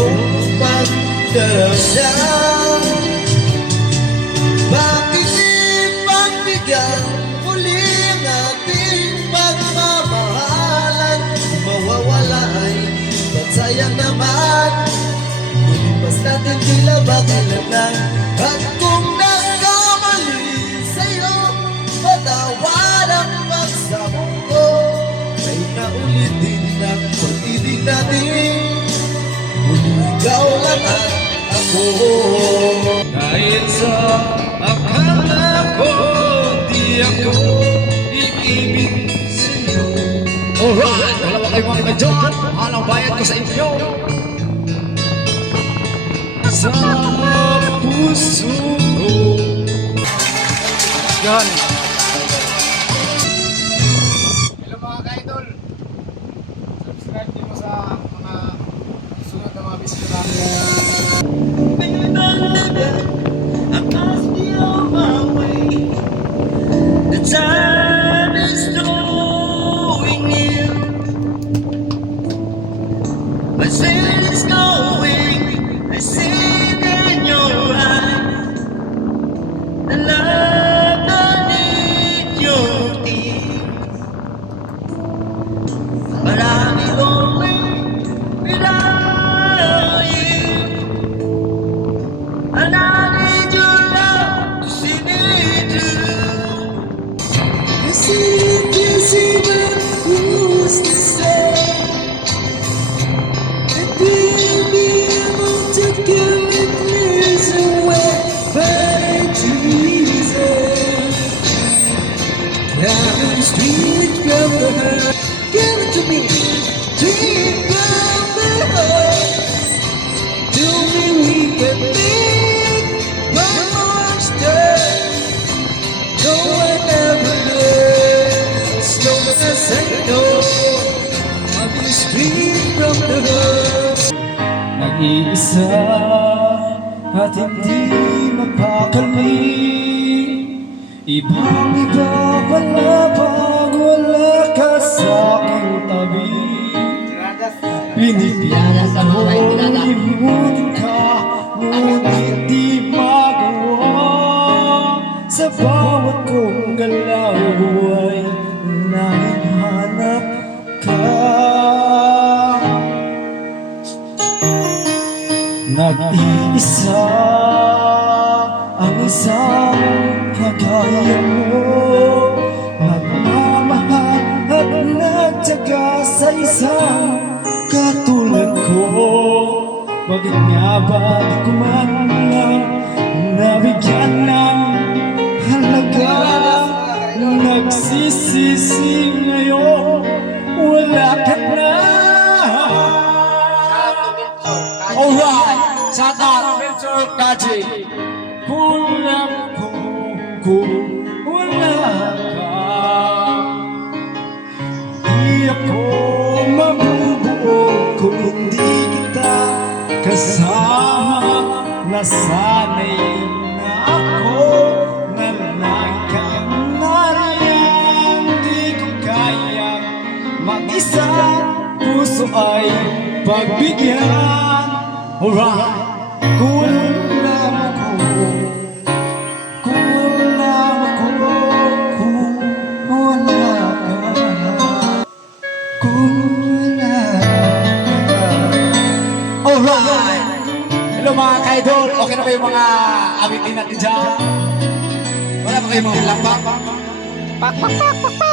iyong pagdarasal. Bakit ipagbigyan muli ang ating pagmamahalan? Mawawala ay ba't sayang naman? Lumipas natin tila ba kailangan? At kung nagkamali sa'yo, patawad ang pagsabong ko. Ay naulitin ang pag-ibig natin, muli ikaw lang at ako. Dahil sa akala ko, di ako iibig sa'yo. Alright, dalawa kayo mga kaibigan. Anong bayad ko sa inyo? Sa puso ko. Yan. Hello mga ka-idol, subscribe nyo sa mga susunod na mga video namin. The time is drawing near, my spirit is going, I see it in your eyes, the love beneath your tears, but I'll be lonely without you, and I need your love to see me through. You see, but who's to say that we'll be able to give this away? But it's easy. I'm straight from the heart. Give it to me, straight from the heart. Tell me we can make one more step. No one ever knows, no one say no. I'll be straight from the heart. Nag-iisa at hindi mapakali. Ibang-iba pala pag wala ka sa aking tabi. Pinipilit ko limutin ka, ngunit di magawa. Sa bawat kong galaw ay nahihanap ka. Nag-iisa ang isang kagaya mo, nagmamahal at nagtyaga sa isang katulad ko. Bakit nga ba di ko man lang nabigyan ng halaga? Nagsisisi ngayon, wala ka na. Alright, shout out, Mr. Kaji. Kulang ko kung wala ka. Di ako mabubuo kung hindi kita kasama. Nasanay na ako na lagi kang nariyan. Di ko kayang mag-isa, puso ay pagbigyan. Alright, Kulang ako kung wala ka. Kung wala ka. alright. Hello mga ka-idol, okay na ba yung mga awitin natin dyan? Wala ba kayong mga lambang? Pak, pak, pak, pak, pak.